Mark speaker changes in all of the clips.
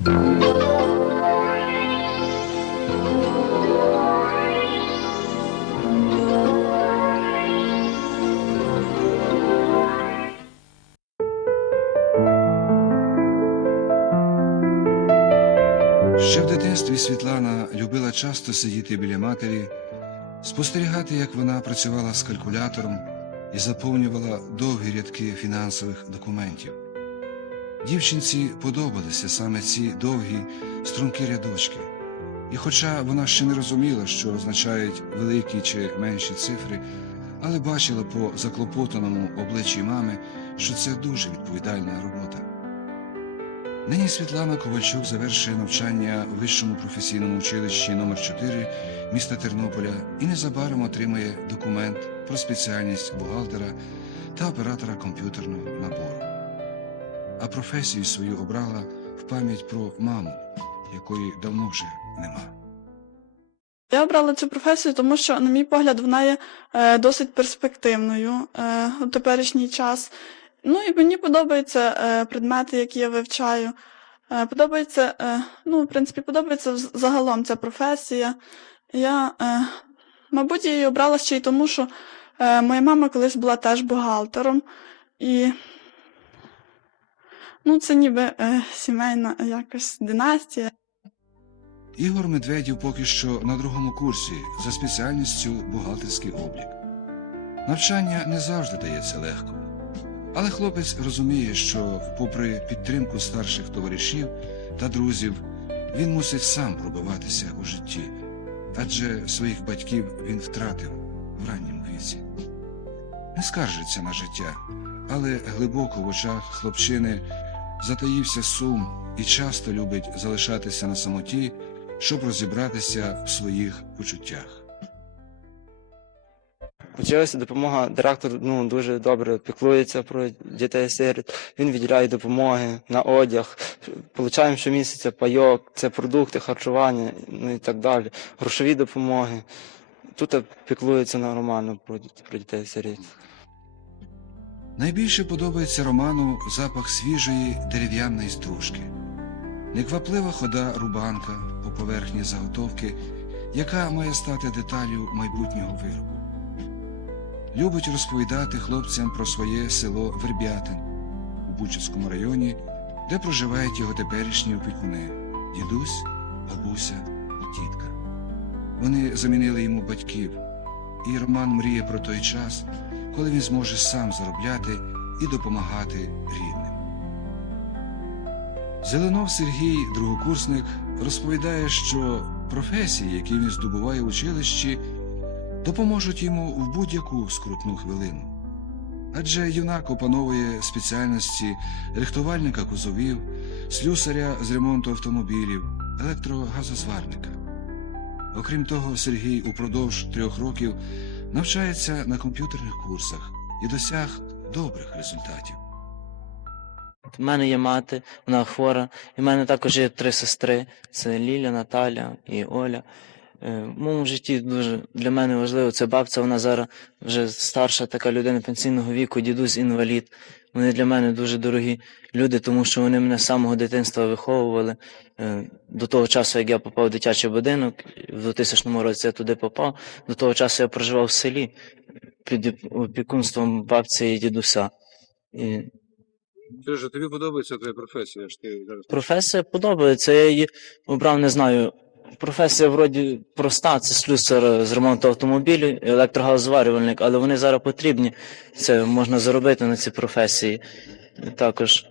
Speaker 1: Ще в дитинстві Світлана любила часто сидіти біля матері, спостерігати, як вона працювала з калькулятором і заповнювала довгі рядки фінансових документів. Дівчинці подобалися саме ці довгі стрункі рядочки. І хоча вона ще не розуміла, що означають великі чи менші цифри, але бачила по заклопотаному обличчі мами, що це дуже відповідальна робота. Нині Світлана Ковальчук завершує навчання у вищому професійному училищі номер 4 міста Тернополя і незабаром отримає документ про спеціальність бухгалтера та оператора комп'ютерного набору. А професію свою обрала в пам'ять про маму, якої давно вже нема.
Speaker 2: Я обрала цю професію, тому що, на мій погляд, вона є е, досить перспективною е, у теперішній час. Ну і мені подобаються е, предмети, які я вивчаю. Е, подобається, е, ну, в принципі, подобається загалом ця професія. Я, е, мабуть, її обрала ще й тому, що е, моя мама колись була теж бухгалтером. І ну, це ніби е, сімейна якась династія.
Speaker 1: Ігор Медведів поки що на другому курсі за спеціальністю бухгалтерський облік. Навчання не завжди дається легко. Але хлопець розуміє, що, попри підтримку старших товаришів та друзів, він мусить сам пробиватися у житті, адже своїх батьків він втратив в ранньому віці. Не скаржиться на життя, але глибоко в очах хлопчини затаївся сум і часто любить залишатися на самоті, щоб розібратися в своїх почуттях.
Speaker 3: Училася допомога. Директор ну, дуже добре піклується про дітей сиріт. Він відділяє допомоги на одяг. Получаємо щомісяця пайок, це продукти, харчування ну, і так далі. Грошові допомоги. Тут піклується нормально про дітей сиріт.
Speaker 1: Найбільше подобається роману запах свіжої дерев'яної стружки, некваплива хода рубанка по поверхні заготовки, яка має стати деталлю майбутнього виробу. Любить розповідати хлопцям про своє село Вербятин у Бучацькому районі, де проживають його теперішні опікуни дідусь, бабуся, тітка. Вони замінили йому батьків, і Роман мріє про той час, коли він зможе сам заробляти і допомагати рідним. Зеленов Сергій, другокурсник, розповідає, що професії, які він здобуває в училищі, допоможуть йому в будь-яку скрутну хвилину. Адже юнак опановує спеціальності рихтувальника кузовів, слюсаря з ремонту автомобілів, електрогазозварника. Окрім того, Сергій упродовж трьох років навчається на комп'ютерних курсах і досяг добрих результатів.
Speaker 4: У мене є мати, вона хвора, і в мене також є три сестри: це Ліля, Наталя і Оля. Е, В моєму житті дуже для мене важливо це бабця. Вона зараз вже старша така людина пенсійного віку, дідусь інвалід. Вони для мене дуже дорогі люди, тому що вони мене з самого дитинства виховували. Е, До того часу, як я попав в дитячий будинок, в 2000 році я туди попав. До того часу я проживав в селі під опікунством бабці і дідуся. І
Speaker 1: Дуже тобі подобається твоя професія? Ти зараз
Speaker 4: Професія подобається. Я її обрав, не знаю. Професія вроді проста, це слюсар з ремонту автомобілів, електрогаззварювальник, але вони зараз потрібні. Це можна заробити на ці професії. Також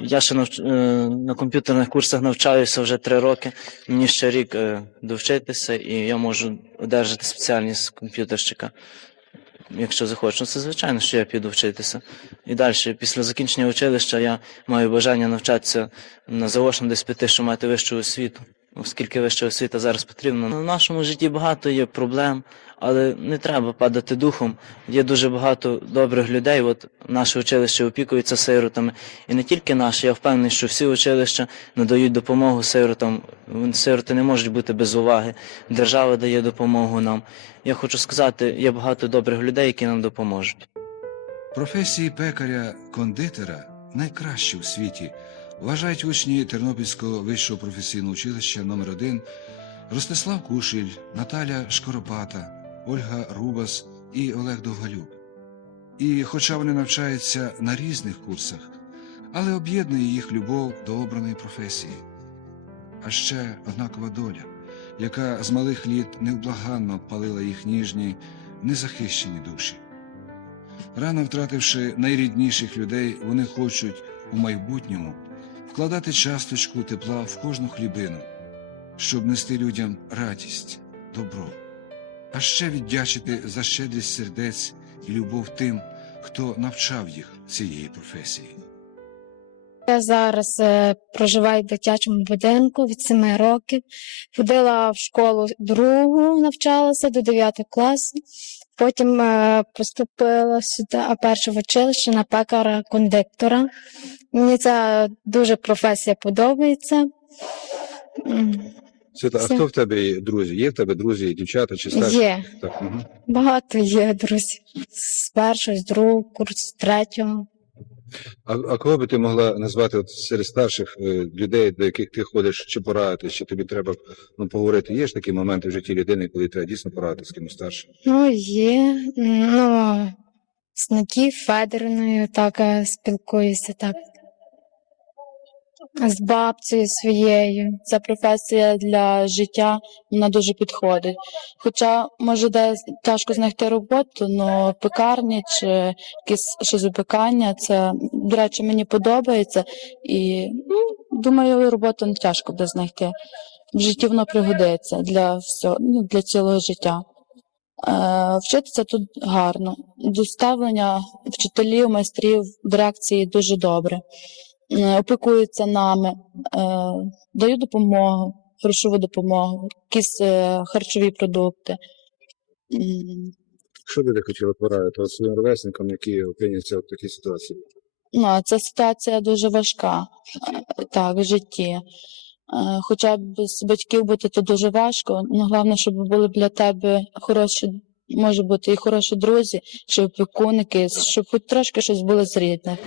Speaker 4: я ще навч... е, на комп'ютерних курсах навчаюся вже три роки. Мені ще рік е, довчитися, і я можу одержати спеціальність комп'ютерщика. Якщо захочу, це звичайно, що я піду вчитися. І далі, після закінчення училища, я маю бажання навчатися на заочно десь піти, щоб мати вищу освіту, оскільки вища освіта зараз потрібна. В нашому житті багато є проблем, але не треба падати духом. Є дуже багато добрих людей. От наше училище опікується сиротами. І не тільки наше, я впевнений, що всі училища надають допомогу сиротам. Сироти не можуть бути без уваги. Держава дає допомогу нам. Я хочу сказати, є багато добрих людей, які нам допоможуть.
Speaker 1: Професії пекаря-кондитера найкращі у світі, вважають учні Тернопільського вищого професійного училища номер 1 Ростислав Кушель, Наталя Шкоропата, Ольга Рубас і Олег Довгалюк. І хоча вони навчаються на різних курсах, але об'єднує їх любов до обраної професії. А ще однакова доля, яка з малих літ невблаганно палила їх ніжні, незахищені душі. Рано втративши найрідніших людей, вони хочуть у майбутньому вкладати часточку тепла в кожну хлібину, щоб нести людям радість, добро, а ще віддячити за щедрість сердець і любов тим, хто навчав їх цієї професії.
Speaker 5: Я зараз е, проживаю в дитячому будинку від 7 років. Ходила в школу другу, навчалася до 9 класу. Потім е, поступила сюди, перше в училище на пекара кондиктора. Мені ця дуже професія подобається.
Speaker 6: Світа, а
Speaker 5: Все.
Speaker 6: хто в тебе є друзі? Є в тебе друзі, дівчата чи старші?
Speaker 5: Є,
Speaker 6: Так, угу.
Speaker 5: багато є друзів. З першого, з другого курсу, з третього.
Speaker 6: А, а кого би ти могла назвати от серед старших е, людей, до яких ти ходиш, чи порадити, чи тобі треба ну, поговорити? Є ж такі моменти в житті людини, коли треба дійсно порадити з кимось старшим?
Speaker 5: Ну, є. Ну, з Надією Федорівною так е, спілкуюся, так. З бабцею своєю.
Speaker 7: Ця професія для життя вона дуже підходить. Хоча може десь тяжко знайти роботу, але пекарні чи якісь ще запікання, це, до речі, мені подобається. І ну, думаю, роботу не тяжко буде знайти. В житті воно пригодиться для всього, ну, для цілого життя. Е, вчитися тут гарно. Доставлення вчителів, майстрів, дирекції дуже добре. Е, Опікуються нами, е, дають допомогу, грошову допомогу, якісь е, харчові продукти.
Speaker 6: Що би ти хотіла порадити своїм ровесникам, які опиняться в такій ситуації?
Speaker 7: Ну, ця ситуація дуже важка так, в житті. Хоча б без батьків бути то дуже важко. Ну, головне, щоб були для тебе хороші, може бути і хороші друзі, чи опікунники, щоб хоч трошки щось було з рідних.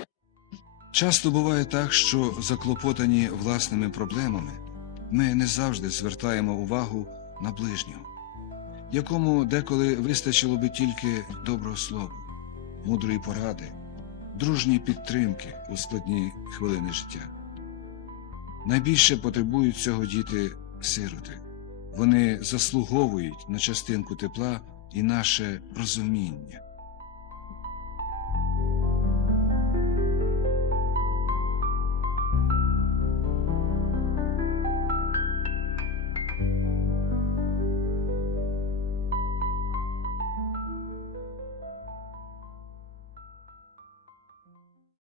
Speaker 1: Часто буває так, що заклопотані власними проблемами, ми не завжди звертаємо увагу на ближнього, якому деколи вистачило би тільки доброго слова, мудрої поради, дружньої підтримки у складні хвилини життя. Найбільше потребують цього діти сироти. Вони заслуговують на частинку тепла і наше розуміння.